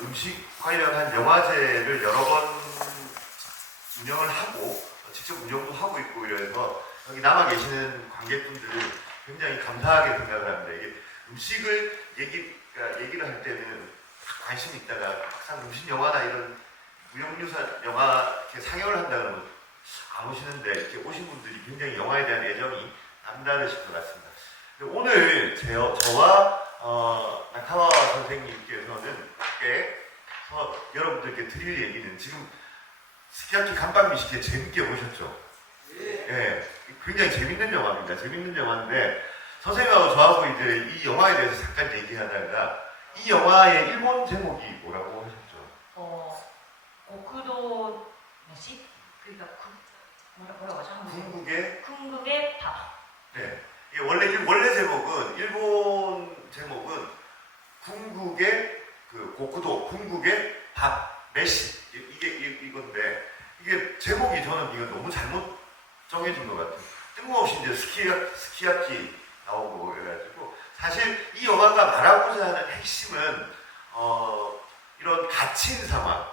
음식 관련한 영화제를 여러 번 운영을 하고 직접 운영도 하고 있고 이래서 여기 남아 계시는 관객분들을 굉장히 감사하게 생각을 합니다. 이게 음식을 얘기를 할 때는 관심 있다가 막상 음식 영화나 이런 무형유산 영화 이렇게 상영을 한다 그러면 안 오시는데 이렇게 오신 분들이 굉장히 영화에 대한 애정이 남다르실 것 같습니다. 오늘 저와 나카와 선생님께서는 여러분들께 드릴 얘기는 지금 스키야키 간밤 미식회 재밌게 보셨죠? 예, 굉장히 재밌는 영화입니다. 재밌는 영화인데 선생님하고 저하고 이제 이 영화에 대해서 잠깐 얘기하다가 이 영화의 일본 제목이 뭐라고 하셨죠? 고쿠도 뭐지? 그러니까 뭐라고 하죠? 궁극의 밥. 네. 이게 원래 제목은 일본 제목은 궁극의 고쿠도 궁극의 밥 메시 이건데 이게 제목이 저는 이거 너무 잘못 정해진 것 같아요. 뜬금없이 이제 스키야키 나오고 그래가지고 사실 이 영화가 말하고자 하는 핵심은 이런 갇힌 상황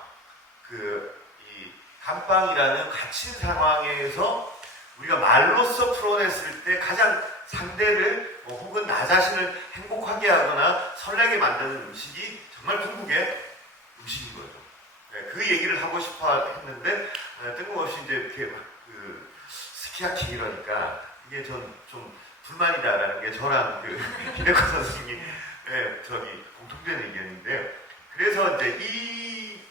이 감방이라는 갇힌 상황에서 우리가 말로써 풀어냈을 때 가장 상대를 혹은 나 자신을 행복하게 하거나 설레게 만드는 음식이 정말 궁극의 음식인 거죠. 네, 그 얘기를 하고 싶어 했는데 뜬금없이 이제 이렇게 스키야키 이러니까 이게 전 좀 불만이다라는 게 저랑 김백호 선생님이 공통된 의견인데 그래서 이제 이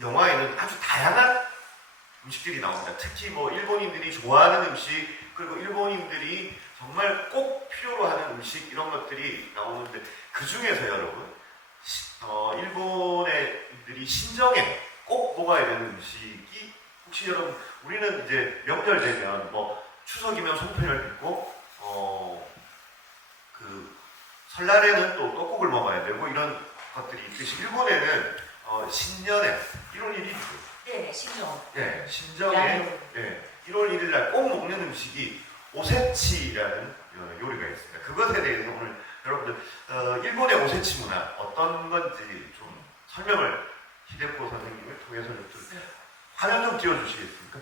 영화에는 아주 다양한 음식들이 나옵니다. 특히 일본인들이 좋아하는 음식 그리고 일본인들이 정말 꼭 필요로 하는 음식 이런 것들이 나오는데 그 중에서 여러분 일본인들이 신정에 꼭 먹어야 되는 음식이 혹시 여러분 우리는 이제 명절 되면 추석이면 송편을 빚고 설날에는 또 떡국을 먹어야 되고 이런 것들이 있듯이 일본에는 신년에 1월 1일이죠. 네, 신정. 네, 신정에 1월 1일 날 꼭 먹는 음식이 오세치라는 요리가 있습니다. 그것에 대해서 오늘 여러분들 일본의 오세치 문화 어떤 건지 좀 설명을 히데코 선생님을 통해서 좀 화면 좀 띄워주시겠습니까?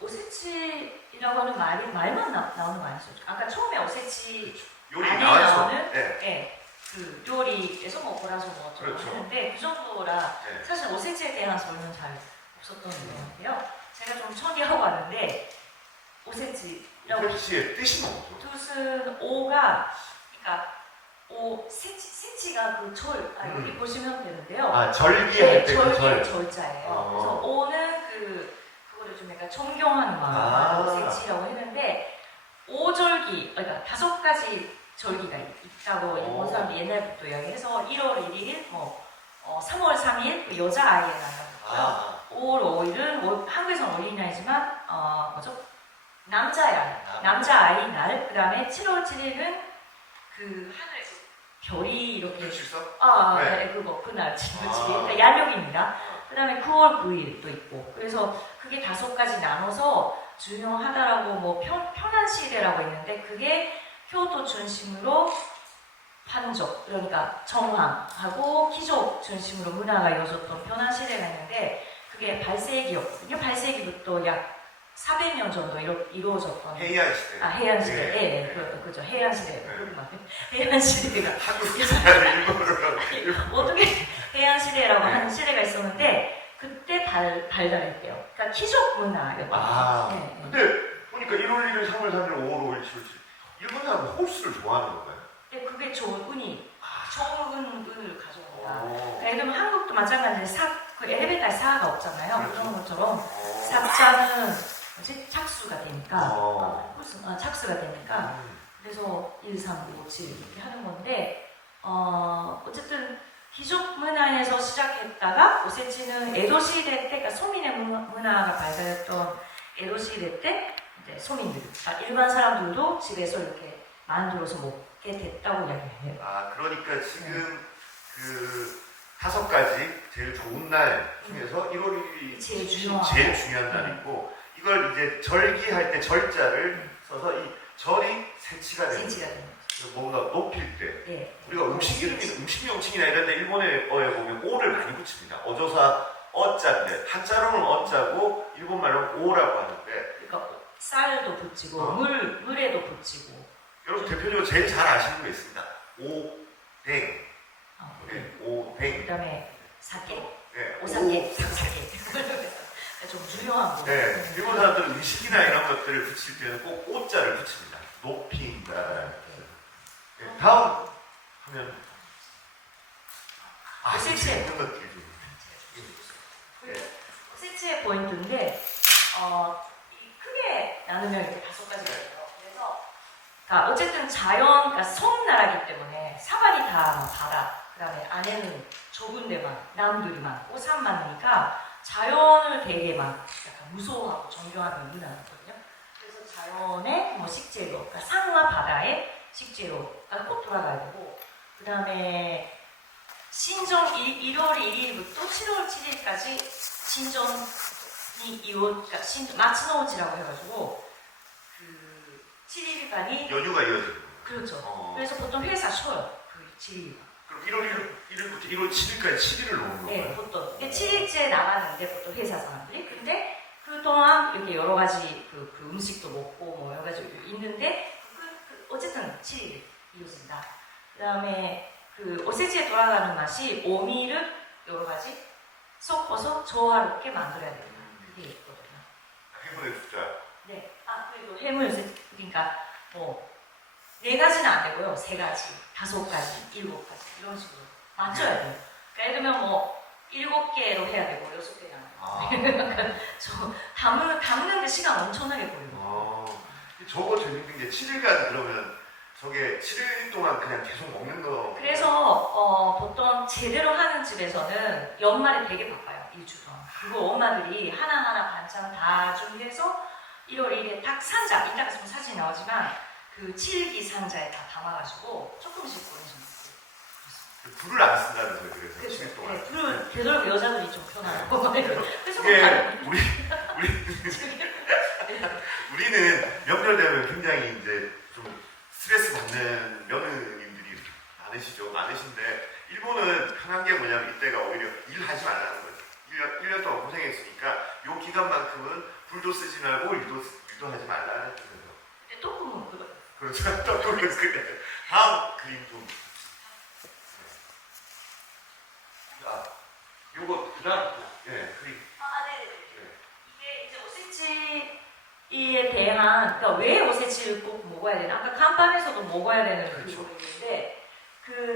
오세치라고 하는 말만 나오는 거 아니죠? 아까 처음에 오세치 요리 안에 나왔죠? 나오는 네. 그 요리에서 먹고라서 그렇죠. 하는데 그 정도라 네. 사실 오세치에 대한 설명은 잘 없었던 것 같아요. 제가 좀 처리하고 왔는데 오세치라고 오세치의 뜻이 뭐죠? 뜻은 오가 그러니까 세치가 여기 보시면 되는데요. 절기할 때 그 절. 절자예요. 그래서 오는 그거를 좀 약간 존경하는 마음으로 세치라고 했는데 오절기 그러니까 5가지 절기가 있다고 일본 사람들이 옛날부터 이야기해서 1월 1일, 3월 3일 여자아이의 날이고요. 5월 5일은 한국에서는 어린이날이지만 남자아이 날. 그 다음에 7월 7일은 하늘에서 별이 이렇게 그날 그러니까 양력입니다. 그 다음에 9월 9일도 있고 그래서 그게 5가지 나눠서 중요하다라고 편한시대라고 있는데 그게 교토 중심으로 판족 그러니까 정황하고 키족 중심으로 문화가 이루어졌던 편한시대가 있는데 그게 8세기였거든요. 8세기부터 약 400년 정도 이루어졌던 해양시대. 해양시대. 네. 그죠. 해양시대. 해양시대가 한국 사람이 일본어로 어떻게 해양시대라고 하는 시대가 있었는데 그때 발달했대요. 그러니까 키족 문화였거든요. 근데 보니까 1월 1일, 3월 3일, 5월 5일, 7월 7일 일본 사람은 호수를 좋아하는 건가요? 네, 그게 좋은 운을 가져옵니다. 예를 들면 한국도 마찬가지로 엘리베이터에 사가 없잖아요. 그런 것처럼 삭자는 착수가 되니까 착수가 되니까 그래서 1, 3, 5, 7 이렇게 하는 건데 어쨌든 귀족 문화에서 시작했다가 오세치는 에도 시대 때 그러니까 소민의 문화가 발달했던 에도 시대 때 이제 소민들 일반 사람들도 집에서 이렇게 만들어서 먹게 됐다고 이야기해요. 그러니까 지금 5가지 제일 좋은 날 중에서 1월 1일이 제일 중요한 날이고 이걸 이제 절기할 때 절자를 써서 이 절이 세치가 됩니다. 뭔가 높일 때 네. 우리가 음식 명칭이나 이런 데 일본어에 보면 오를 많이 붙입니다. 어조사 어자인데 한자로는 어자고 일본말로는 오라고 하는데 그러니까 쌀도 붙이고 물에도 붙이고. 여러분 대표적으로 제일 잘 아시는 거 있습니다. 오뎅. 오뎅. 그다음에 사케, 네, 오사케, 사케. 좀 유명한 거. 네, 일본 사람들은 음식이나 이런 것들을 붙일 때는 꼭 오자를 붙입니다. 높인다. 네, 다음 하면 오세치. 재밌는 것들이 오세치의 포인트인데 크게 나누면 이렇게 5가지가 있어요. 그래서 그러니까 어쨌든 자연, 그러니까 섬나라기 때문에 사방이 다 바다, 그다음에 안에는 좁은 데만 나무들이 많고 산 많으니까 자연을 되게 막 약간 무서워하고 존경하는 의미가 있거든요. 그래서 자연의 뭐 식재료, 그러니까 산과 바다의 식재료가 꼭 돌아가야 되고, 그 다음에 신정 1월 1일부터 7월 7일까지 신정이 그러니까 마츠노우치라고 해가지고 그 7일간이 연휴가 이어지는 거예요. 그렇죠. 그래서 보통 회사 쉬어요. 그 7일. 그럼 1월 1일부터 1월 7일까지 7일을 노는 거예요? 네, 보통. 7일째 나가는데 보통 회사 사람들이. 근데 그동안 이렇게 여러 가지 그 음식도 먹고 뭐 여러 가지 있는데 어쨌든 7일 이어진다. 그 다음에 그 오세치에 돌아가는 맛이 오미를 여러 가지 섞어서 조화롭게 만들어야 된다. 그게 있거든요. 해문의 숫자. 네. 그리고 해물 그러니까 뭐 4가지는 안 되고요. 3가지, 5가지, 7가지 이런 식으로 맞춰야 돼요. 그러니까 예를 들면 뭐 7개로 해야 되고 6개가 저 담는 데 시간 엄청나게 걸리고. 저거 재밌는 게 7일간 그러면 저게 7일 동안 그냥 계속 먹는 거. 그래서 보통 제대로 하는 집에서는 연말에 되게 바빠요. 1주 동안. 그리고 엄마들이 하나하나 반찬 다 준비해서 1월 1일에 딱 상자, 이따가 좀 사진이 나오지만 그 7기 상자에 다 담아가지고 조금씩 보내줍니다. 불을 안 쓴다면서요, 그래서 그렇죠. 7일 동안. 네, 불을 되도록 여자들이 좀 편하고. 그래서 이게 우리는 명절 되면 굉장히 이제 좀 스트레스 받는 며느님들이 많으신데 일본은 편한 게 뭐냐면 이때가 오히려 일하지 말라는 거죠. 1년 동안 고생했으니까 요 기간만큼은 불도 쓰지 말고 유도하지 말라는 거죠. 근데 또 보면 그거. 그렇죠. 또 그래. 다음 그림 좀. 요거 그다음 그림. 네네네. 이게 이제 오세치에 대한, 그러니까 왜 오세치를 꼭 먹어야 되나? 아까 간판에서도 먹어야 되는 그렇죠. 그 부분인데,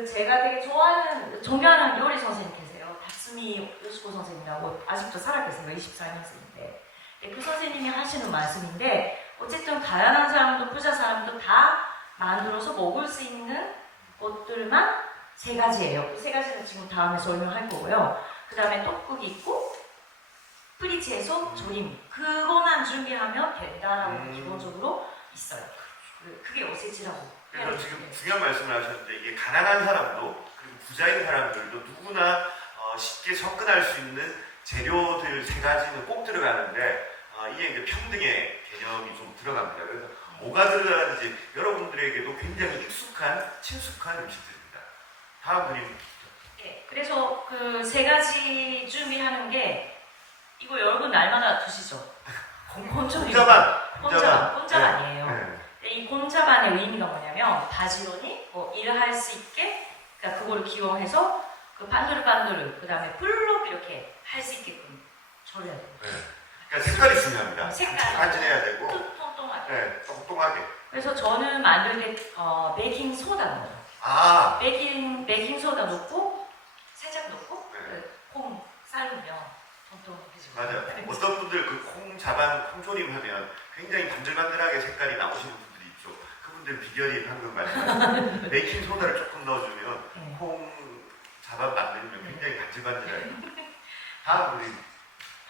제가 되게 좋아하는, 존경하는 요리 선생님 계세요. 다스미 요시코 선생님이라고 아직도 살아계세요. 24년생인데. 그 선생님이 하시는 말씀인데, 어쨌든 가난한 사람도 부자 사람도 다 만들어서 먹을 수 있는 것들만 3가지예요. 그 3가지는 지금 다음에 설명할 거고요. 그 다음에 떡국이 있고 프리치에서 조림, 그거만 준비하면 된다라고 기본적으로 있어요. 그게 오세치라고. 그래서 지금 중요한 말씀을 하셨는데 이게 가난한 사람도 그리고 부자인 사람들도 누구나 쉽게 접근할 수 있는 재료들 3가지는 꼭 들어가는데 이게 이제 평등의 개념이 좀 들어갑니다. 그래서 뭐가 들어가는지 여러분들에게도 굉장히 친숙한 음식들입니다. 다음 그림. 네, 그래서 그 3가지 준비하는 게 이거 여러분 날마다 드시죠? 곤자반이에요. 네. 이 곤자반의 의미가 뭐냐면 바지런히 일할 수 있게, 그러니까 그거를 기용해서 그 반들반들 그 다음에 불로 이렇게 할 수 있게끔 절여야 돼요. 네. 그러니까 색깔이 중요합니다. 색깔 반질해야 되고 통통하게. 네, 똥똥하게. 그래서 저는 만들 때 베이킹 소다 넣어요. 베이킹 소다 넣고 살짝 넣고 콩 삶으면 통통해지고. 맞아요. 어떤 분들 그 콩조림 하면 굉장히 반들반들하게 색깔이 나오시는 분들이 있죠. 그분들 비결이 방금 말씀하신 베이킹 소다를 조금 넣어주면 콩자반 만들면 굉장히 반들반들해요. 다음 우리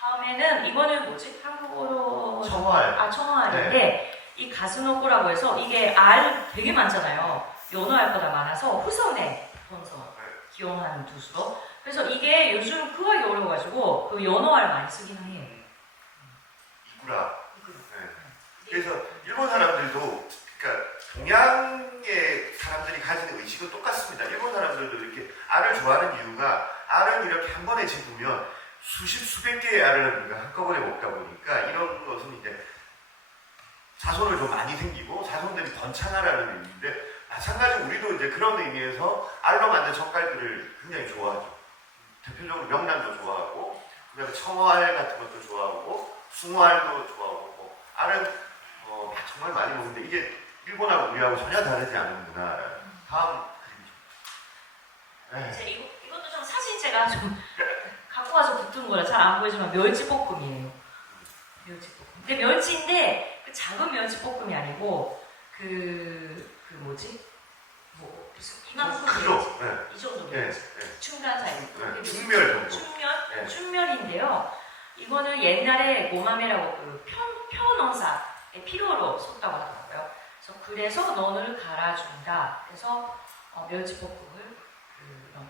다음에는 이거는 뭐지? 한국어로 청어알. 청어알인데 이 가스노코라고 해서 이게 알 되게 많잖아요. 연어알보다 많아서 후선에 본서 기용하는 두수로. 그래서 이게 요즘 구하기 어려워가지고 그 연어알 많이 쓰기는 해요. 이구라. 네. 그래서 일본 사람들도 그러니까 동양의 사람 음식은 똑같습니다. 일본 사람들도 이렇게 알을 좋아하는 이유가 알은 이렇게 한 번에 집으면 수백 개의 알을 우리가 한꺼번에 먹다 보니까 이런 것은 이제 자손을 좀 많이 생기고 자손들이 번창하라는 의미인데 마찬가지로 우리도 이제 그런 의미에서 알로 만든 젓갈들을 굉장히 좋아하죠. 대표적으로 명란도 좋아하고 그다음에 청어알 같은 것도 좋아하고 숭어알도 좋아하고 뭐 알은 정말 많이 먹는데 이게 일본하고 우리하고 전혀 다르지 않은구나. 다음 그림이죠. 이제 이것도 좀 사진 제가 좀 갖고 와서 붙은 거라 잘 안 보이지만 멸치볶음이에요. 멸치볶음. 근데 멸치인데 그 작은 멸치볶음이 아니고 뭐지? 뭐 무슨 이만큼 크죠. 이 정도 네. 멸치. 충간 사이. 충멸 정도. 충멸인데요. 이거는 옛날에 모마메라고 그 표농사의 필요로 썼다고 하더라고요. 그래서 너를 갈아준다. 그래서 멸치볶음을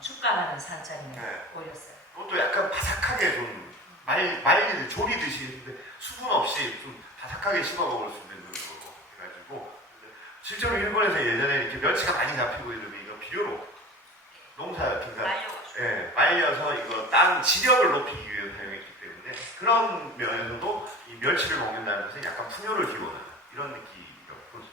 축가하는 산자리에 올렸어요. 또 약간 바삭하게 좀 말 조리듯이 했는데 수분 없이 좀 바삭하게 씹어 먹을 수 있는 거고 해가지고 실제로 일본에서 예전에 이렇게 멸치가 많이 잡히고 이러면 이거 비료로 농사 말려서 이거 땅 지력을 높이기 위해 사용했기 때문에 그런 면에서도 이 멸치를 먹는다는 것은 약간 풍요를 기원하는 이런 느낌이었고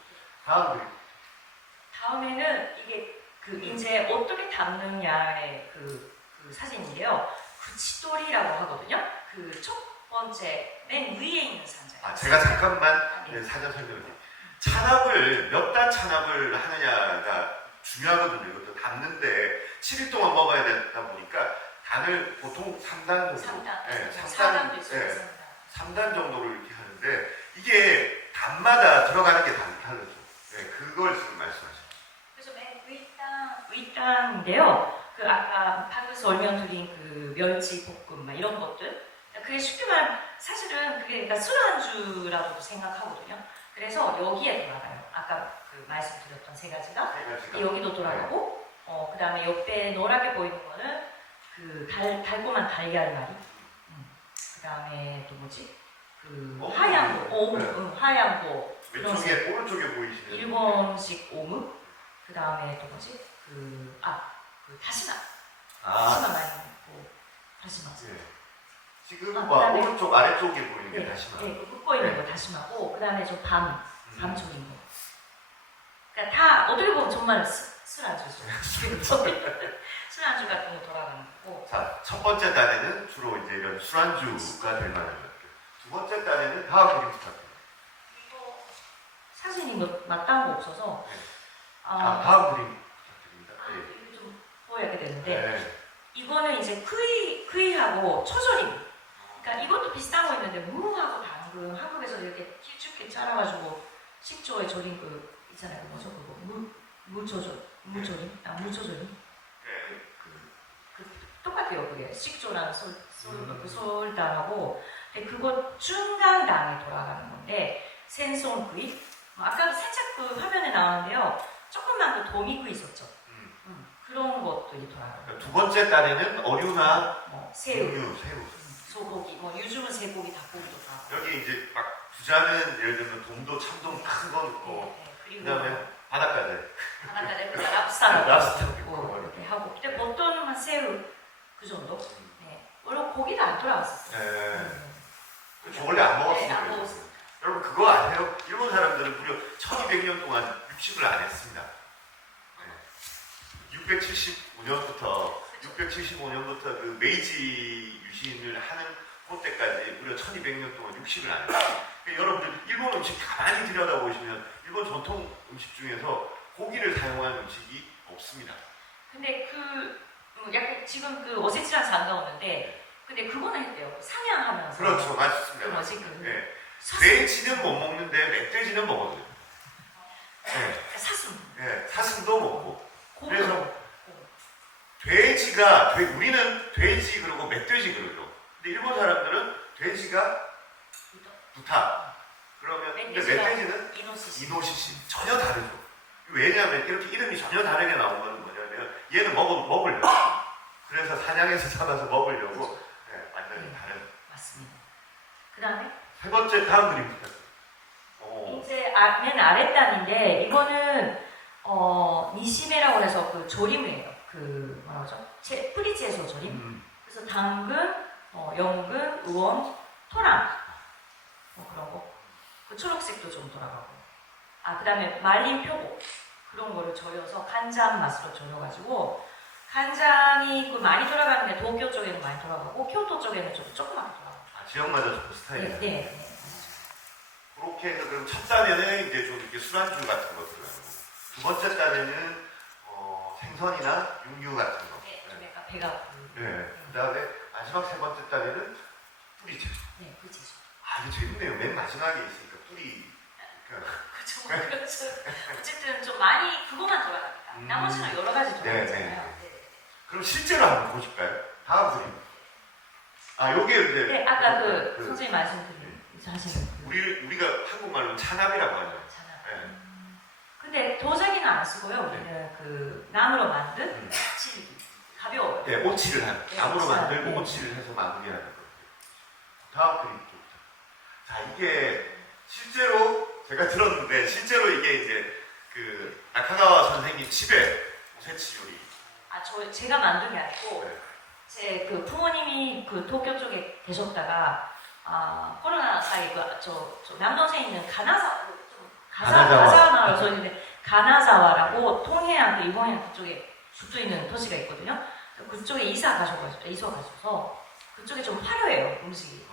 다음에는 이게 이제 어떻게 담느냐의 그 사진인데요. 구치돌이라고 하거든요. 첫 번째 맨 위에 있는 산자. 제가 잠깐만 사전 설명을 드릴게요. 찬압을 몇 단 찬압을 하느냐가 중요하거든요. 이것도 담는데 7일 동안 먹어야 되다 보니까 단을 보통 3단 정도. 4단도 있어요. 3단 정도를 이렇게 하는데 이게 단마다 들어가는 게 다르죠. 그걸 지금 말씀하시죠. 그래서 맨 윗단인데요. 아까 방금 설명드린 멸치 볶음 이런 것들. 그게 쉽게 말하면 사실은 그게 그러니까 술안주라고 생각하거든요. 그래서 여기에 돌아가요. 아까 말씀드렸던 세 가지가 여기도 돌아가고, 그 다음에 옆에 노랗게 보이는 거는 달콤한 달걀말이. 그 다음에 또 뭐지? 하얀 하얀고. 왼쪽에 오른쪽에 보이시는 일본식 오무. 그 다음에 또 뭐지? 다시마. 다시마 많이 먹고 다시마. 지금 오른쪽 아래쪽에 보이는 게 다시마. 긋고 있는 거 다시마고, 그 다음에 좀 밤 조린 거. 그러니까 다 어떻게 보면 정말 술안주죠. 술안주 같은 거 돌아가는 거고. 자, 첫 번째 단에는 주로 이제 이런 술안주가 될 만한 것들. 두 번째 단에는 다음 그림 부탁드립니다. 이거 사진이 마땅한 거 없어서. 다음 그림 부탁드립니다. 이거 좀 보여야 되는데. 이거는 이제 크이하고 초절임. 그러니까 이것도 비슷한 거 있는데 무하고 당근 한국에서 이렇게 길쭉게 잘라가지고 식초에 절인 있잖아요. 뭐죠 그거 무초절임. 똑같아요. 그게 식초랑 솔단하고 그거 중간당에 돌아가는 건데 생선구이. 아까 살짝 화면에 나왔는데요. 조금만 도미구이 있었죠. 그런 것도 이제 돌아가요. 두 번째 단에는 어류나 새우, 새우. 소고기, 요즘은 새고기, 닭고기도 다. 여기 이제 막 부자는 예를 들면 dom도 참돔 큰 거 있고, 그다음에 바닷가재, 랍스타도 있고 이렇게 하고. 근데 보통은 새우 그 정도. 원래 고기도 안 돌아왔었어요. 원래 안 먹었으니까. 안 먹었어요. 여러분 그거 아세요? 일본 사람들은 무려 1200년 동안 육식을 안 했습니다. 675년부터 그 메이지 유신을 하는 그때까지 무려 1200년 동안 육식을 안 했어요. 그러니까 여러분들 일본 음식 가만히 들여다보시면 일본 전통 음식 중에서 고기를 사용한 음식이 없습니다. 근데 약간 지금 오세치랑 장가오는데 근데 그거는 했대요. 상향하면서. 그렇죠, 맞습니다. 뭐지 돼지는 못 먹는데 멧돼지는 먹어요. 사슴. 사슴도 먹고. 그래서 돼지가 우리는 돼지 그러고 멧돼지 그러죠. 근데 일본 사람들은 돼지가 부타. 그러면 근데 멧돼지는 이노시시. 전혀 다르죠. 왜냐하면 이렇게 이름이 전혀 다르게 나온 건 뭐냐면 얘는 먹으려고. 그래서 사냥해서 잡아서 먹으려고 완전히 다른. 맞습니다. 그 다음에 세 번째 다음 그림 부탁드립니다. 이제 맨 아랫단인데 이거는 니시메라고 해서 그 조림이에요. 그 뭐라 그러죠? 뿌리채소 조림. 그래서 당근, 연근, 우엉, 토랑 뭐 그런 거. 그 초록색도 좀 돌아가고. 아 그다음에 말린 표고 그런 거를 절여서 간장 맛으로 절여가지고 간장이 그 많이 돌아가는데 도쿄 쪽에는 많이 돌아가고 교토 쪽에는 좀 조그맣게 돌아가고. 아, 지역마다 좀 스타일이네. 네. 그렇게 해서 그럼 첫 잔에는 이제 좀 이렇게 술안주 같은 거 들어가고 두 번째 잔에는 생선이나 육류 같은 거. 네, 좀 약간 배가 부르고. 네. 그다음에 마지막 세 번째 잔에는 뿌리채소. 네, 그치. 아, 이게 재밌네요. 맨 마지막에 있으니까 뿌리. 그쵸, 그렇죠. 어쨌든 좀 많이 그거만 돌아갑니다. 나머지는 여러 가지 돌아가잖아요. 네. 그럼 실제로 한번 보실까요? 다음 그림. 아, 요게 이제. 네, 아까 그 선생님 말씀드린 하시는 우리가 한국말로 찬압이라고 하죠. 찬압. 네. 근데 도자기는 안 쓰고요. 우리는 그 나무로 만든 칠기. 가벼워요. 네, 오칠을 하는. 네, 나무로 만들고 네. 오칠을 해서 마무리하는 거예요. 다음 그림 쪽. 자, 이게 실제로 제가 들었는데 실제로 이게 이제 그 나카가와 선생님 집에 오세치 요리. 아, 제가 만든 게 아니고 네. 제 그 부모님이 그 도쿄 쪽에 계셨다가 코로나 사이 저 남동생에 있는 가나자와라고 저희는 가나자와라고 통해안 그 일본해안 그쪽에 붙어 있는 도시가 있거든요. 그쪽에 이사 가셔서 그쪽에 좀 화려해요 음식이.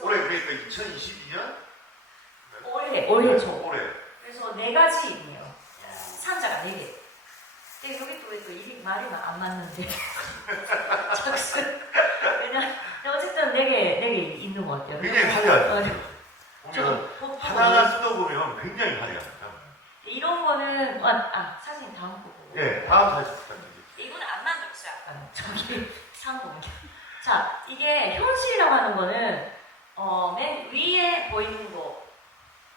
올해 그러니까 2022년? 올해 저. 올해. 그래서 4가지이에요. 산자가 4개. 근데 여기 또 왜 또 이게 말이 안 맞는데. 작스. 왜냐, 어쨌든 4개 있는 것 같아요. 굉장히 화려하죠. 저 보면 하나하나 뜯어보면 굉장히 화려합니다. 이런 거는 사진 다음 거 보고. 네, 다음 사진 부탁드립니다. 이거는 안 만들었어요. 아까 저기 상품. 자, 이게 현실이라고 하는 거는 맨 위에 보이는 거,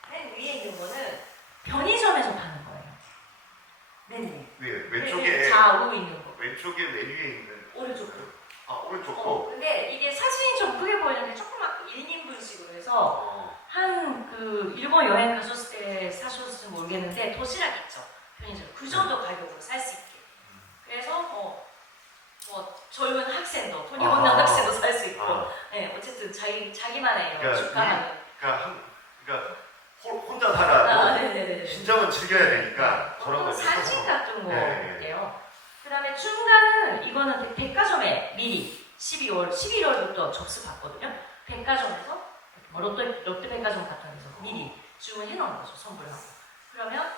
맨 위에 있는 거는 편의점에서 파는 거예요. 맨 위에. 네, 왼쪽에 좌우 있는 거. 왼쪽에 맨 위에 있는 오른쪽. 오른쪽 거. 근데 이게 사진이 좀 크게 보이는데 조그맣게 1인분씩으로 해서 한 그 일본 여행 가셨을 때 사셨을지 모르겠는데 도시락 있죠. 편의점. 그 정도 가격으로 살 수 있게. 그래서 뭐 젊은 학생도 돈이 없는 학생도 살 수 있고. 네, 어쨌든 자기만의 이런 주가하는. 그러니까 혼자 살아도 네네네. 신정은 즐겨야 되니까 저런 거 산책 같은 네. 거예요. 그다음에 중간은 이거는 백화점에 미리 11월부터 접수 받거든요. 백화점에서 롯데 백화점 같은 데서 미리 주문해 놓은 거죠. 선불하고. 그러면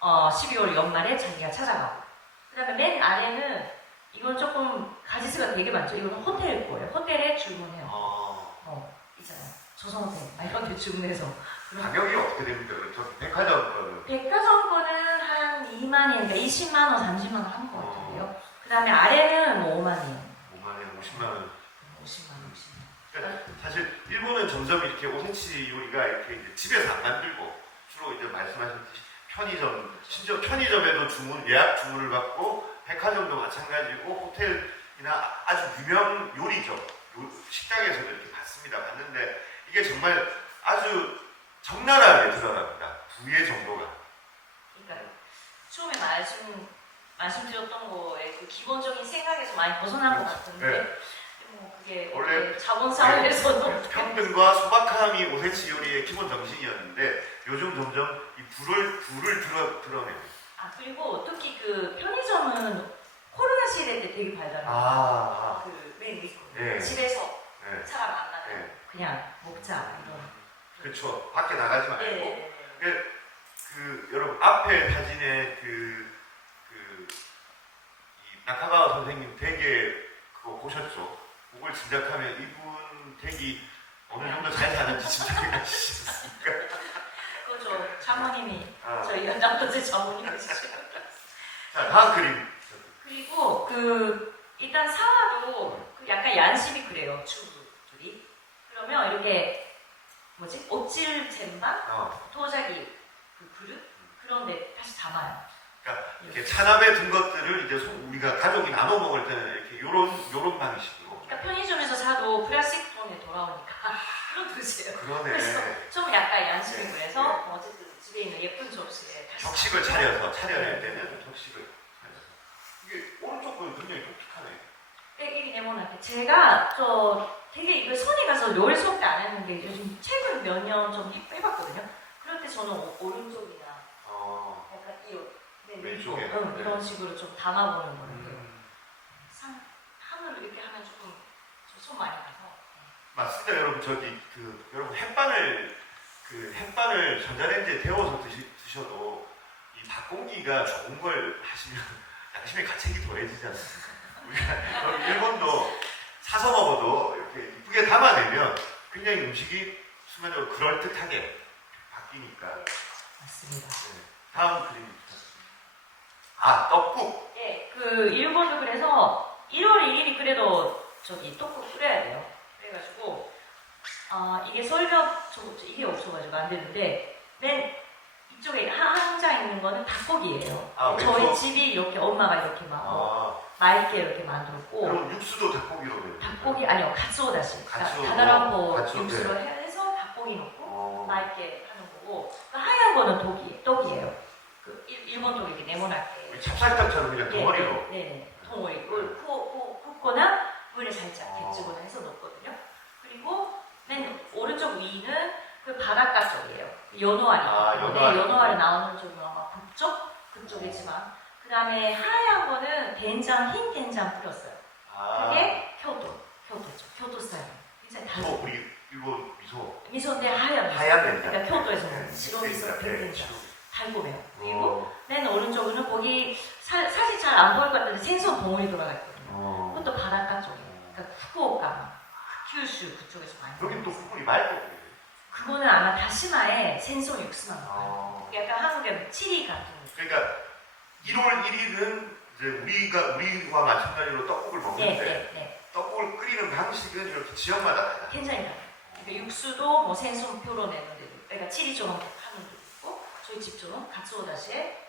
12월 연말에 자기가 찾아가고. 그다음에 맨 아래는 이건 조금 가지수가 되게 많죠. 이거는 호텔 거예요. 호텔에 주문해요. 있잖아요. 조선호텔 이런 데 주문해서. 가격이 어떻게 됩니까? 저 백화점 거는. 백화점 거는 한 2만엔, 그러니까 20만 원, 30만 원 한 거 같은데요. 그 다음에 아래는 뭐 5만 원. 5만 원, 50만 원. 50만 원. 그러니까 사실 일본은 점점 이렇게 오세치 요리가 이렇게 이제 집에서 안 만들고 주로 이제 말씀하셨듯이 편의점, 심지어 편의점에도 예약 주문을 받고 백화점도 마찬가지고 호텔이나 아주 유명 요리죠. 식당에서도 이렇게 받습니다. 받는데 이게 정말 아주 적나라하게 드러납니다. 부의 정도가. 그러니까 처음에 말씀드렸던 거에 그 기본적인 생각에서 많이 벗어난 것 같은데 네. 뭐 그게 원래 자본사회에서도 평등과 소박함이 오세치 요리의 기본 정신이었는데 요즘 점점 이 불을 드러내요. 그리고 특히 그 편의점은 코로나 시대 때 되게 발달한 그맨 위에 네. 집에서 네. 사람 만나면 네. 그냥 먹자 이런. 그렇죠. 밖에 나가지 말고. 네. 여러분 앞에 사진에 이 나카가와 선생님 댁에 그거 보셨죠? 그걸 짐작하면 이분 댁이 어느 정도 잘 사는지 짐작해 가시겠습니까? 그렇죠. 장모님이 저희 연장도제 장모님이시죠. 자, 다음 그림. 그리고 일단 사와도 약간 양심이 그래요. 주부들이. 그러면 이렇게 옷질 잼바, 도자기 그릇 그런데 다시 담아요. 그러니까 이렇게 찬압에 든 것들을 이제 우리가 가족이 나눠 먹을 때는 이렇게 요런 방식으로. 그러니까 편의점에서 사도 플라스틱 통에 돌아오니까 그런 그릇이에요. 그러네. 그래서 좀 약간 양심이 그래서 어쨌든 집에 있는 예쁜 접시에 다시 격식을 차려낼 때는 격식을 차려서 이게 오른쪽 건 굉장히 독특하네. 이게 네모나게 제가 되게 이걸 손이 가서 요리 수업 때 안 했는데 요즘 최근 몇 년 좀 해봤거든요. 그럴 때 저는 오른쪽이나 약간 왼쪽에 이런 식으로 좀 담아보는 거는데 함을 이렇게 하면 조금 손 많이 가서. 맞습니다, 여러분. 여러분 햇반을 전자레인지에 데워서 드셔도 이 닭고기가 좋은 걸 하시면 양심의 가책이 더해지지 않습니까? 우리가 일본도 사서 먹어도 이렇게 이쁘게 담아내면 굉장히 음식이 순간적으로 그럴듯하게 바뀌니까. 맞습니다. 네. 다음 그림 부탁드립니다. 떡국. 예, 일본도 그래서 1월 1일이 그래도 떡국 끓여야 돼요. 그래가지고 이게 설명 이게 없어가지고 안 되는데 맨 이쪽에 항자 있는 거는 닭고기예요. 저희 집이 이렇게 엄마가 이렇게 맑게 이렇게 만들었고. 그럼 육수도 닭고기로 돼요? 닭고기 아니요, 가츠오다시. 다다란보 육수로 해서 닭고기 넣고 맑게 하는 거고. 하얀 거는 떡이에요. 일본 떡 이렇게 네모나게. 찹쌀떡처럼 그냥 덩어리로. 네, 덩어리. 이걸 굽거나 물에 살짝 데치거나 해서 넣거든요. 그리고 맨 오른쪽 위는 바닷가 쪽이에요. 연어알이. 연어알이 나오는 쪽은 아마 그쪽이지만. 그 다음에 하얀 거는 흰 된장 뿌렸어요. 그게 교토죠. 교토 스타일. 굉장히 달죠. 우리 일본 미소. 미소인데 하얀 된장. 그러니까 교토에서 먹는 시로미소 백된장. 달고매요. 그리고 맨 오른쪽은 거기 사실 잘 안 보일 것 같은데 생선 봉우리 들어가 있거든요. 그것도 바닷가 쪽이에요. 그러니까 후쿠오카, 규슈 그쪽에서 많이. 여긴 또 국물이 맑고. 그거는 아마 다시마에 생선 육수만 먹어요. 약간 한국의 치리 같은 거. 그러니까 1월 1일은 이제 우리와 마찬가지로 떡국을 먹는데 떡국을 끓이는 방식은 이렇게 지역마다 달라요. 굉장히 달라요. 그러니까 육수도 생선표로 내는데도, 그러니까 치리처럼 하는 데도 있고, 저희 집처럼 가츠오다시에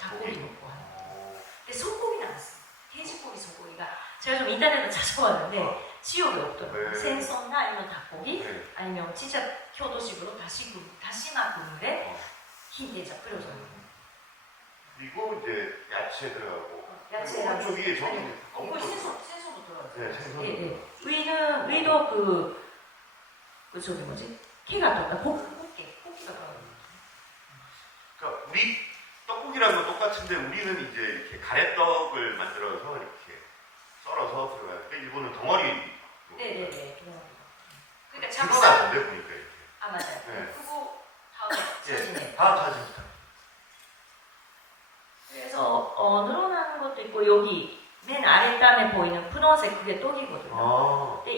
닭고기 넣고 하는 거. 근데 소고기는 안 써요. 돼지고기, 소고기가 제가 좀 인터넷에 찾아봤는데 지역이 없더라고요. 생선이나 아니면 닭고기, 아니면 진짜 교도식으로 다시마 국물에 흰 된장 끓여줘요. 그리고 이제 야채 들어가고. 야채랑 오른쪽이 생선도 들어가요. 네, 생선. 위도 키가 들어가. 고기가 들어가요. 그러니까 우리 떡국이랑 건 똑같은데 우리는 이제 이렇게 가래떡을 만들어서 이렇게 썰어서 들어가는데 일본은 덩어리. 네네네. 그러니까 그거 나는데 보니까 이렇게. 맞아요. 네. 그거 사진에. 다음 사진부터. 그래서 늘어나는 것도 있고 여기 맨 아랫단에 보이는 푸른색 그게 떡이거든요. 근데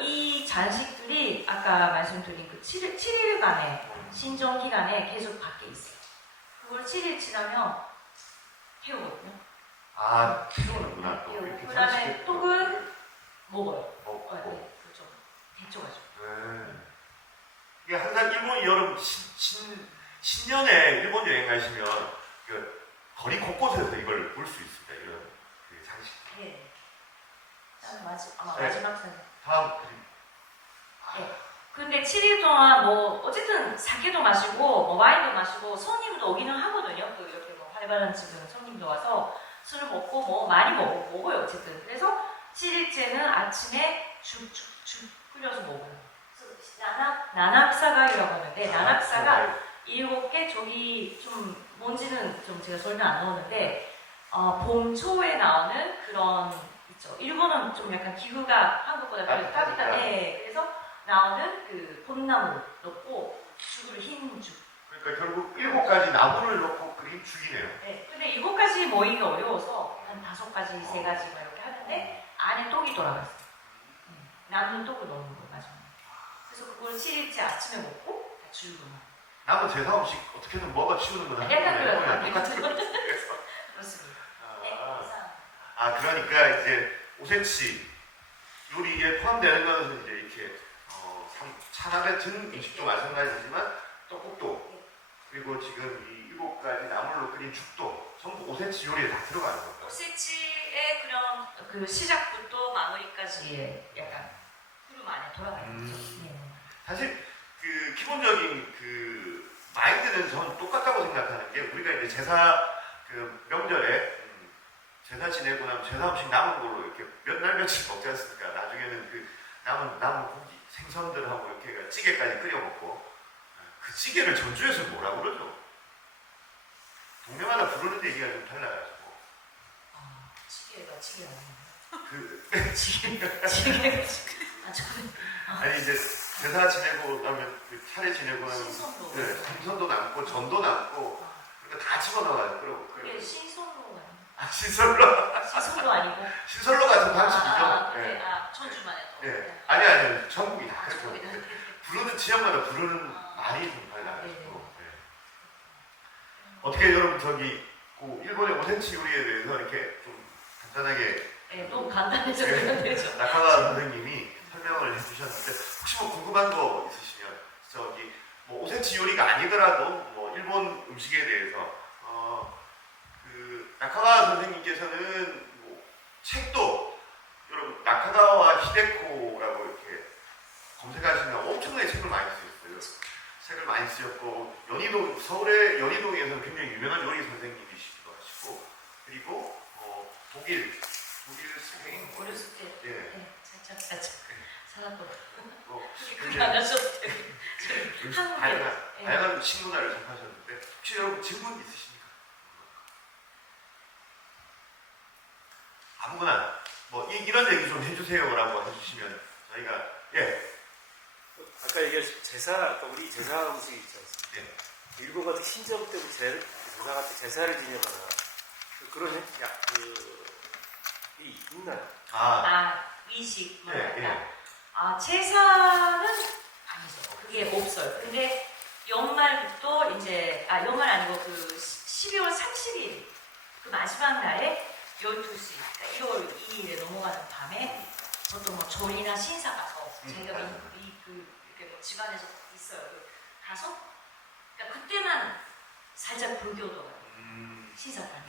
이 잔식들이 아까 말씀드린 7일간의 신정 기간에 계속 밖에 있어요. 그걸 7일 지나면 태우거든요. 태우는구나 또. 그 다음에 떡은 먹어요. 먹고. 그렇죠. 데쳐가지고. 이게 항상 일본 여름 신년에 일본 여행 가시면 거리 곳곳에서 이걸 볼 수 있습니다. 이런 장식. 네. 마지막 사진. 다음 그림. 근데 7일 동안 어쨌든 사케도 마시고 와인도 마시고 손님도 오기는 하거든요. 이렇게 활발한 집은 손님도 와서 술을 먹고 많이 먹어요. 어쨌든. 그래서 7일째는 아침에 죽 끓여서 먹어요. 나낙사가이라고 하는데 나낙사가 7개 저기 좀 뭔지는 좀 제가 설명 안 넣었는데 봄 초에 나오는 그런 있죠. 일본은 좀 약간 기후가 한국보다 따뜻한데 그래서 나오는 봄나무 넣고 죽을 흰 죽. 그러니까 결국 7가지 나무를 넣고 끓인 죽이네요. 네. 근데 7가지 모이기가 어려워서 한 5가지, 3가지 이렇게 하는데 안에 떡이 돌아갔어요. 남는 떡을 넣는 거 마지막에. 그래서 그걸 7일째 아침에 먹고 다 죽으면. 남은 제사 음식 어떻게든 먹어 치우는 거는 약간 그래요. 똑같은 거. 그렇습니다. 그러니까 이제 오세치 요리에 포함되는 것은 이제 이렇게 차鍋 든 음식도 마찬가지지만 떡국도 그리고 지금 이 7가지 나물로 끓인 죽도 전부 오세치 요리에 다 들어가는 거예요. 오세치의 그런 시작부터 마무리까지의 약간 흐름 안에 돌아가는 거죠. 사실 기본적인 마인드는 저는 똑같다고 생각하는 게 우리가 이제 제사 그 명절에 제사 지내고 나면 제사 음식 남은 걸로 이렇게 몇 날 며칠 먹지 않습니까? 나중에는 그 남은 고기 생선들하고 이렇게 찌개까지 끓여 먹고 그 찌개를 전주에서 뭐라고 그러죠? 동네마다 부르는 얘기가 좀 달라가지고 찌개가 찌개 아니에요? 그 찌개가 저는 아니 이제 제사 지내고 나면 그 차례 지내고 나면 신선도 네, 생선도 남고 전도 남고 그러니까 다 집어넣어가지고 끓여 그게 신선도 아니에요? 신설로 신선도 아니고 신설로 같은 방식이죠. 네. 천주만 해도 예. 아니 전국이 다 그렇죠. 전국이 다 부르는 지역마다 부르는 아. 말이 좀 달라가지고 네. 어떻게 여러분 저기 그 일본의 오센치 요리에 대해서 이렇게 좀 간단하게 네, 너무 간단해서 네. 그런데죠. 나카가 선생님이 설명을 해주셨는데 혹시 뭐 궁금한 거 있으시면 저기 뭐 오센치 요리가 아니더라도 뭐 일본 음식에 대해서 그 나카가 선생님께서는 뭐 책도 여러분 나카가와 히데코라고 이렇게 검색하시면 엄청나게 책을 많이 쓰셨어요. 책을 많이 쓰셨고 연희동 서울의 연희동에서는 굉장히 유명한 요리 선생님이시기도 하시고 그리고 독일 스페인 어렸을 때 예. 네, 살짝 살았던 굉장히 그안 하셔도 돼요. 한국에 다양한 식문화를 접하셨는데 혹시 여러분 질문 있으십니까? 아무거나 뭐 이런 얘기 좀 해주세요라고 해주시면 저희가 아까 얘기하신 제사, 우리 제사 음식이 있지 않습니까? 일본 같은 신정 때문에 제사 같은 제사를 지내거나 그런 이 있나요? 위식 예. 제사는 아니죠. 그게 없어요. 근데 연말부터 이제 연말 아니고 그 12월 30일 그 마지막 날에 12시, 그러니까 1월 2일에 넘어가는 밤에 보통 뭐 절이나 신사 가서 제가 이렇게 뭐 집안에서 있어요. 가서 그러니까 그때만 살짝 불교도 신사까지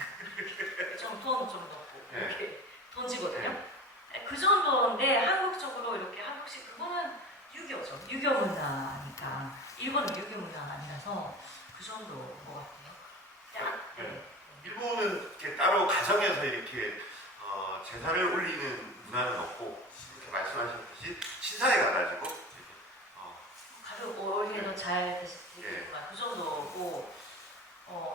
돈 좀 넣고 이렇게 던지거든요. 그 정도인데 한국적으로 이렇게 한국식 그거는 유교죠. 유교 문화니까 일본은 유교 문화가 아니라서 그 정도인 것 같아요. 일본은 이렇게 따로 가정에서 이렇게 제사를 올리는 문화는 없고 이렇게 말씀하셨듯이 신사에 가가지고 이렇게, 가족 올해도 잘 되시겠구나 그 정도고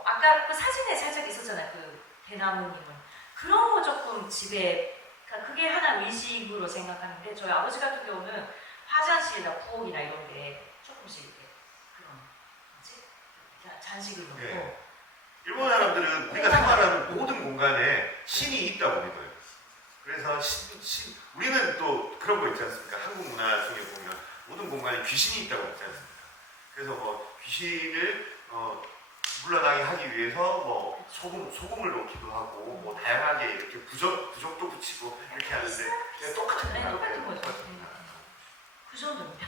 아까 그 사진에 살짝 있었잖아요. 그 대나무님은 그런 거 조금 집에 그러니까 그게 하나 의식으로 생각하는데 저희 아버지 같은 경우는 화장실이나 부엌이나 이런 데 조금씩 이렇게 그런 잔식을 놓고 일본 사람들은 우리가 생활하는 모든 공간에 신이 있다고 믿어요. 그래서 우리는 또 그런 거 있지 않습니까? 한국 문화 중에 보면 모든 공간에 귀신이 있다고 믿지 않습니까? 그래서 뭐 귀신을 물러나게 하기 위해서 뭐 소금을 넣기도 하고 뭐 다양하게 이렇게 부적도 붙이고 이렇게 하는데 똑같은 거죠. 그 정도입니다.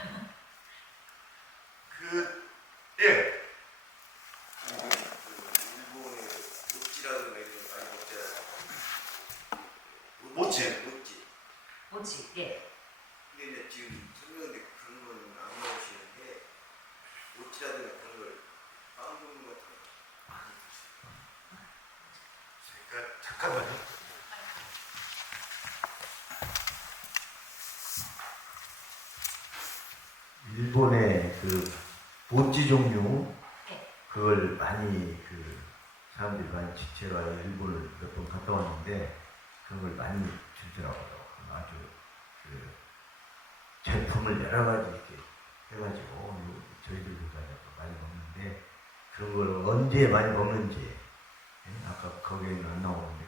일본의 모찌라든가 이런 거 많이 먹잖아요. 뭐지? 예. 근데 이제 지금 설명인데 그런 건 안 먹으시는데 모찌라든가 그런 걸 빵 굽는 것 같은 거 많이 드세요. 그러니까 잠깐만요. 일본의 그 모찌 종류 그걸 많이 사람들이 많이 직체로 일본을 몇 번 갔다 왔는데 그걸 많이 주더라고요. 아주 제품을 여러 가지 이렇게 해가지고 저희들도 많이 먹는데 그런 걸 언제 많이 먹는지 아까 거기에는 안 나오는데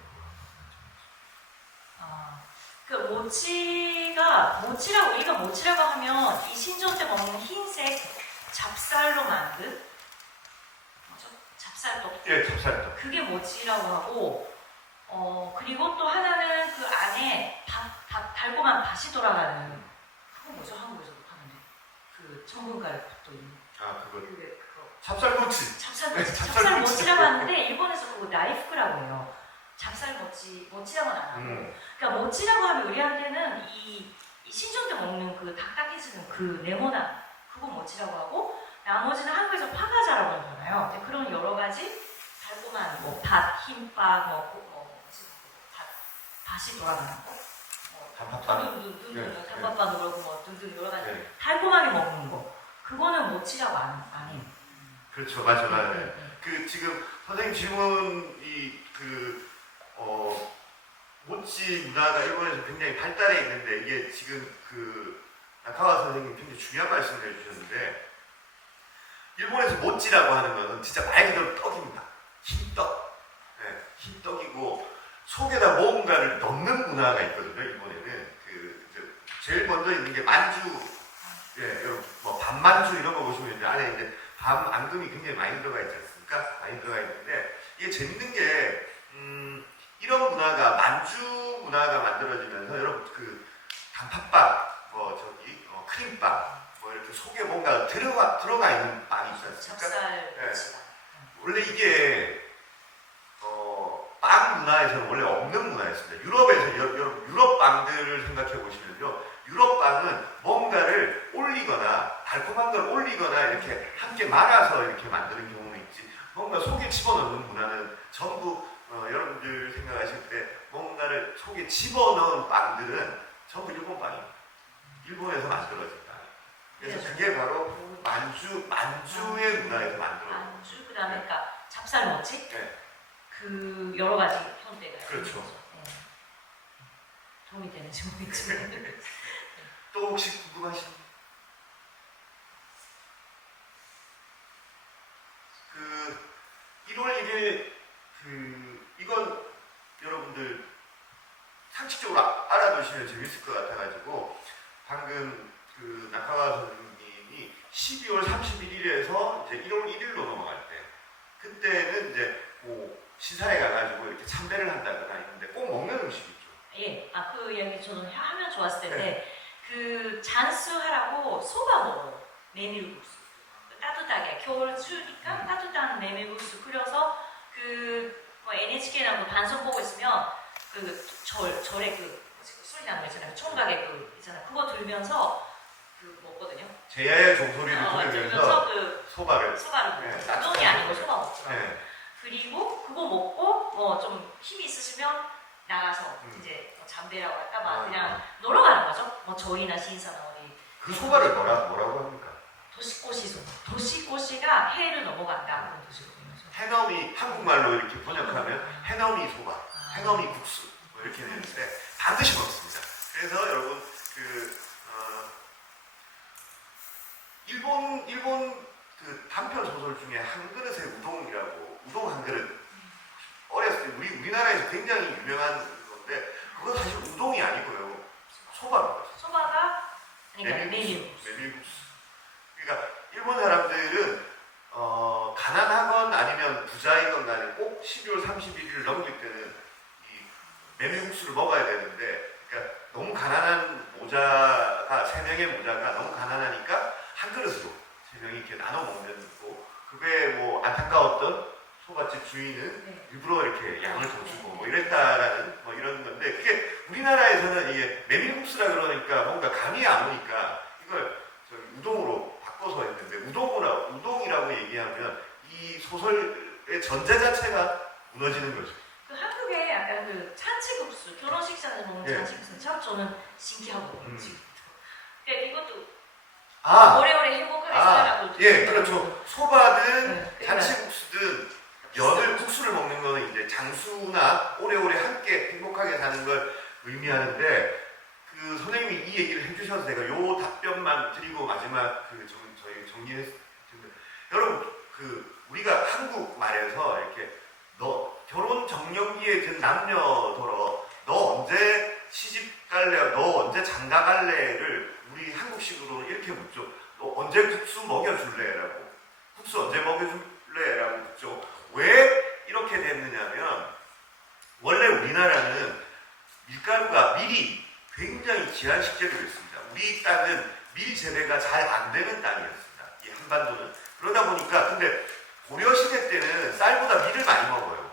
그거 그 모치라고 우리가 모치라고 하면 이 신전 때 먹는 흰색 잡쌀로 만든 뭐죠? 잡쌀떡. 예, 잡쌀떡. 그게 모치라고 하고 그리고 또 하나는 그 안에 달콤한 밭이 돌아가는 그거 뭐죠? 한국에서도 하는데 그 전분가루 또 있는 그거 그거 찹쌀모찌. 찹쌀모찌라고 하는데 일본에서 그거 나이프라고 해요. 찹쌀모찌라고는 안 하고 그러니까 모찌라고 하면 우리한테는 이 신전 때 먹는 그 닭다귀지는 그 네모난 그거 모찌라고 하고 나머지는 한국에서 파가자라고 하잖아요. 이제 그런 여러 가지 달콤한 뭐 밭, 흰밥, 밭이 돌아가는 거, 네. 단팥빵도 그렇고 뭐 등등 여러 가지 네. 달콤하게 먹는 거. 그거는 모찌라고 안 해요. 그렇죠, 맞아요. 네. 그 지금 선생님 질문이 모찌 문화가 일본에서 굉장히 발달해 있는데 이게 지금 그 나카와 선생님 굉장히 중요한 말씀을 해주셨는데 일본에서 모찌라고 하는 것은 진짜 말 그대로 떡입니다. 흰떡, 네, 흰떡이고 속에다 뭔가를 넣는 문화가 있거든요. 일본에는 제일 먼저 있는 게 만주, 예, 여러분 뭐 밤만주 이런 거 보시면 이제 안에 이제 밤 앙금이 굉장히 많이 들어가 있지 않습니까? 많이 들어가 있는데 이게 재밌는 게 이런 문화가 만주 문화가 만들어지면서 여러분 그 단팥빵, 크림빵, 뭐 이렇게 속에 뭔가 들어가 있는 빵이 있지 않습니까? 찹쌀 네. 모찌가. 원래 이게 빵 문화에서는 원래 없는 문화였습니다. 유럽에서 여러분 유럽 빵들을 생각해 보시면요, 유럽 빵은 뭔가를 올리거나 달콤한 걸 올리거나 이렇게 함께 말아서 이렇게 만드는 경우는 있지. 뭔가 속에 집어넣는 문화는 전부 여러분들 생각하실 때 뭔가를 속에 집어넣은 빵들은 전부 일본 빵입니다. 일본에서 만들어진 빵. 그래서 그게 바로 만주의 문화에서 만들어진. 안주 그다음에 그러니까 찹쌀 모찌. 네. 그 여러 가지 형태가 그렇죠. 있는 거죠. 네. 도움이 되는지 모르겠지만. 또 혹시 궁금하신? 그 1월 1일 이건 여러분들 상식적으로 알아두시면 재밌을 것 같아가지고 방금 그 나카와 선생님이 12월 31일에서 이제 1월 1일로 넘어갈 때 그때는 이제 뭐 시사에 가가지고 이렇게 참배를 한다거나 있는데 꼭 먹는 음식이 있죠. 예, 그 이야기 저는 하면 좋았을 텐데 네. 그 잔수하라고 소바 먹어요. 메밀국수. 따뜻하게 겨울 추우니까 따뜻한 메밀국수 끓여서 뭐 NHK나 방송 보고 있으면 그 절에 그 소리 나는 거 있잖아요. 총각에 그 있잖아요. 그거 들면서 그 먹거든요. 제야의 종소리를 들으면서 그 소바를 소바를 네, 먹죠. 우동이 아니고 소바 먹죠. 네. 그리고 그거 먹고 뭐 좀 힘이 있으시면 나가서 이제 뭐 잠배라고 할까 막 그냥 놀러 가는 거죠. 뭐 저희나 신사나 어디. 그 소바를 뭐라고 합니까? 도시꼬시 소바. 도시꼬시가 해를 넘어간다. 그런 도시거든요. 해넘이 한국말로 이렇게 번역하면 해넘이 소바, 해넘이 국수 뭐 이렇게 되는데 반드시 먹습니다. 그래서 여러분 일본 그 단편 소설 중에 한 그릇의 우동이라고 우동 한 그릇 어렸을 때 우리나라에서 굉장히 유명한 건데 그건 사실 우동이 아니고요 소바입니다. 소바가 메밀국수. 메밀국수. 그러니까 일본 사람들은 가난하건 아니면 부자이건 간에 꼭 12월 31일을 넘길 때는 이 메밀국수를 먹어야 되는데 그러니까 너무 가난한 모자가 3명의 모자가 너무 가난하니까 한 그릇으로 3명이 이렇게 나눠 먹는 거 그게 뭐 안타까웠던 소바집 주인은 일부러 이렇게 양을 더 주고 뭐 이랬다라는 뭐 이런 건데 그게 우리나라에서는 이게 메밀국수라 그러니까 뭔가 감이 안 오니까 이걸 우동으로 바꿔서 했는데 우동이라고 얘기하면 이 소설의 전제 자체가 무너지는 거죠. 그 한국에 약간 그 잔치국수 결혼식장에서 먹는 예. 잔치국수는 참 저는 신기하거든요. 지금도. 그러니까 이것도 오래오래 행복하게 살아가고. 예, 그렇죠. 소바든 네, 잔치국수든 국수를 먹는 거는 이제 장수나 오래오래 함께 행복하게 사는 걸 의미하는데 그 선생님이 이 얘기를 해주셔서 제가 요 답변만 드리고 마지막 저희 정리했습니다. 여러분 우리가 한국 말에서 이렇게 너 결혼 정년기에 든 남녀더러 너 언제 시집 갈래? 너 언제 장가 갈래?를 우리 한국식으로 이렇게 묻죠. 너 언제 국수 먹여줄래? 라고. 국수 언제 먹여줄래? 라고 묻죠. 왜 이렇게 됐느냐면 원래 우리나라는 밀이 굉장히 귀한 식재료였습니다. 우리 땅은 밀 재배가 잘 안 되는 땅이었습니다. 이 한반도는. 그러다 보니까 근데 고려시대 때는 쌀보다 밀을 많이 먹어요.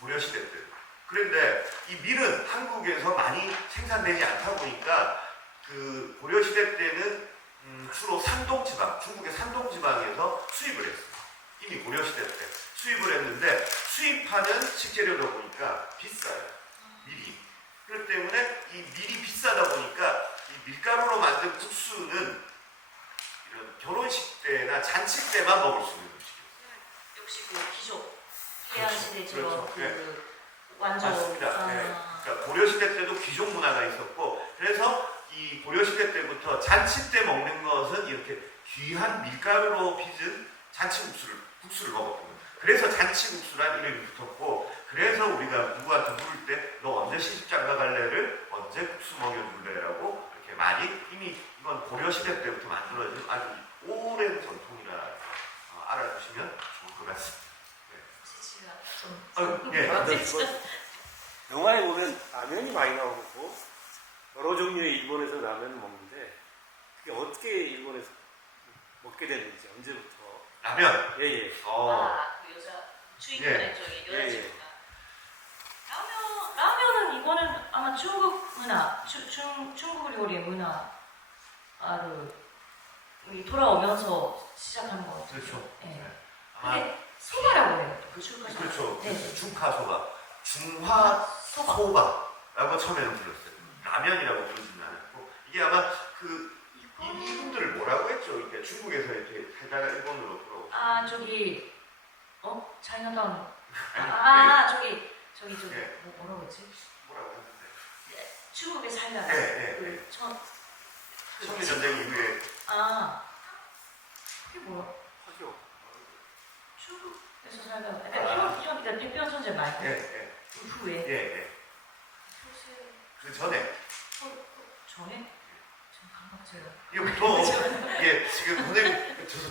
고려시대 때. 그런데 이 밀은 한국에서 많이 생산되지 않다 보니까 그 고려시대 때는 주로 산동지방, 중국의 산동지방에서 수입을 했어요. 이미 고려시대 때 수입을 했는데 수입하는 식재료다 보니까 비싸요. 밀이. 그렇기 때문에 이 밀이 비싸다 보니까 이 밀가루로 만든 국수는 이런 결혼식 때나 잔치 때만 먹을 수 있는 음식이에요. 역시 그 기존 해양시대처럼 그렇죠. 그 완전 맞습니다. 네. 그러니까 고려시대 때도 귀족 문화가 있었고, 그래서 이 고려시대 때부터 잔치 때 먹는 것은 이렇게 귀한 밀가루로 빚은 국수를 먹었던 거예요. 그래서 잔치국수란 이름이 붙었고, 그래서 우리가 누구한테 물을 때 너 언제 시집장가 갈래를 언제 국수 먹여줄래라고 이렇게 많이 이미 이건 고려시대 때부터 만들어진 아주 오랜 전통이라 알아주시면 좋을 것 같습니다. 치치가 좀 예. 영화에 보면 라면이 많이 나오고 여러 종류의 일본에서 라면을 먹는데 그게 어떻게 일본에서 먹게 됐는지 언제부터? 라면. 예예. 그 여자 주인공의 쪽에 여자 예. 친구가 라면은 이거는 아마 중국 문화, 중국 요리의 문화를 돌아오면서 시작한 것 같아요. 그렇죠. 예. 아마 근데 소바라고 해요. 그 중華소바. 그렇죠. 네. 중화소바, 중화소바라고 처음에는 불렀어요. 라면이라고 부르지는 않았고, 이게 아마 이분들을 뭐라고 했죠? 이렇게 중국에서 이렇게 살다가 일본으로 돌아오고. 저기 차이나타운. 저기 네. 뭐라고 했지? 뭐라고 했는데? 중국에 살다가 네. 청일 전쟁 이후에 그게 뭐야? 하죠. 중국에서 살다가 그러니까 대표 선생 말고 예. 이후에 그 전에 전에 지금 감각제가 이게 보통 이게 지금 선생님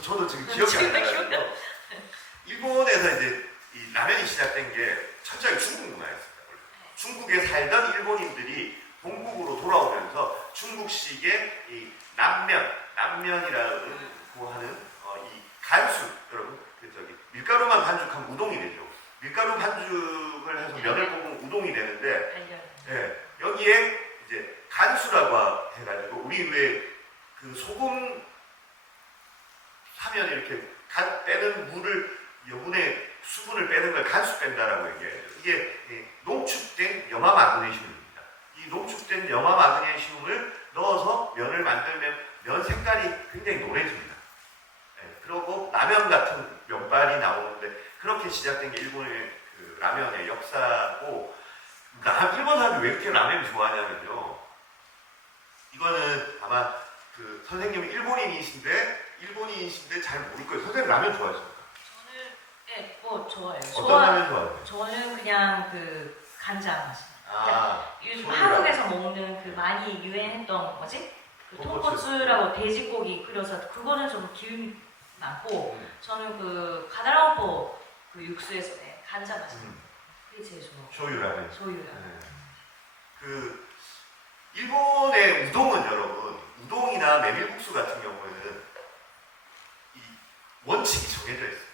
저도 지금 기억이 안 나요. 일본에서 이제 이 라면이 시작된 게 철저하게 중국 문화였어요. 중국에 살던 일본인들이 본국으로 돌아오면서 중국식의 이 남면이라고 하는 이 간수, 여러분 밀가루만 반죽한 우동이 되죠. 밀가루 반죽을 해서 면을 볶으면 우동이 되는데, 여기에 이제 간수라고 해가지고 우리 왜 그 소금 하면 이렇게 빼는 물을 여분의 수분을 빼는 걸 간수 뺀다라고 얘기해요. 이게 농축된 염화 마그네슘입니다. 이 농축된 염화 마그네슘을 넣어서 면을 만들면 면 색깔이 굉장히 노래집니다. 그리고 라면 같은 면발이 나오는데 그렇게 시작된 게 일본의 그 라면의 역사고, 일본 사람들이 왜 이렇게 라면을 좋아하냐면요. 이거는 아마 그 선생님이 일본인이신데 잘 모를 거예요. 선생님 라면 좋아하십니까? 저는 좋아해요. 어떤 라면 좋아하세요? 저는 그냥 그 간장 맛이. 요즘 소금 한국에서 먹는 그 많이 유행했던 뭐지? 그 통코츠라고 돼지고기 끓여서 그거는 좀 기름이 많고, 저는 그 가다랑포 그 육수에서 간장 맛이. 그게 제일 좋아. 쇼유라면. 소유라면. 그 일본의 우동은 여러분, 우동이나 메밀국수 같은 경우에는 이 원칙이 정해져 있어요.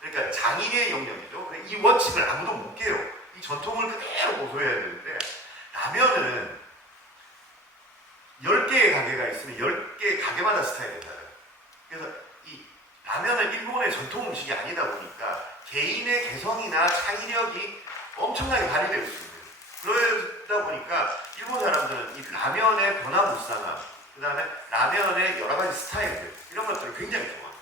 그러니까 장인의 영역이죠. 이 원칙을 아무도 못 깨요. 이 전통을 그대로 고수해야 되는데, 라면은 10개의 가게가 있으면 10개의 가게마다 스타일이 달라요. 그래서 이 라면은 일본의 전통 음식이 아니다 보니까 개인의 개성이나 창의력이 엄청나게 발휘될 수 있는, 그러다 보니까 일본 사람들은 이 라면의 변화무쌍함, 그 다음에 라면의 여러 가지 스타일들, 이런 것들을 굉장히 좋아합니다.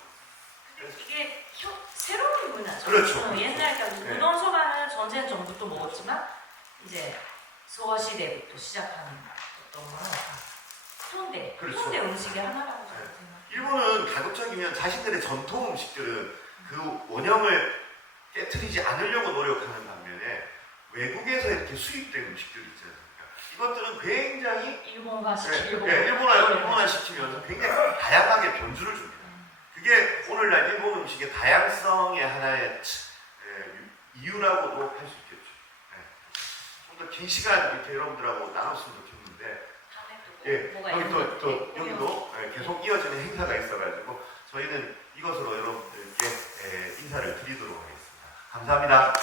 근데 이게 새로운 문화죠. 그렇죠. 옛날에 네. 우동소바는 전쟁 전부터 먹었지만 이제 소시대부터 시작하는 어떤 거는 현대 음식의 하나라고 저는 생각해요. 일본은 가급적이면 자신들의 전통 음식들은 그 원형을 깨트리지 않으려고 노력하는 반면에 외국에서 이렇게 수입된 음식들이 있지 않습니까? 이것들은 굉장히 일본화 시키고 일본화 시키면서 굉장히 다양하게 변주를 줍니다. 그게 오늘날 일본 음식의 다양성의 하나의 이유라고도 할 수 있겠죠. 좀 더 긴 시간 이렇게 여러분들하고 나눴으면 좋겠는데, 여기도 계속 이어지는 행사가 있어가지고 저희는 이것으로 여러분들께 인사를 드리도록 하겠습니다. 감사합니다.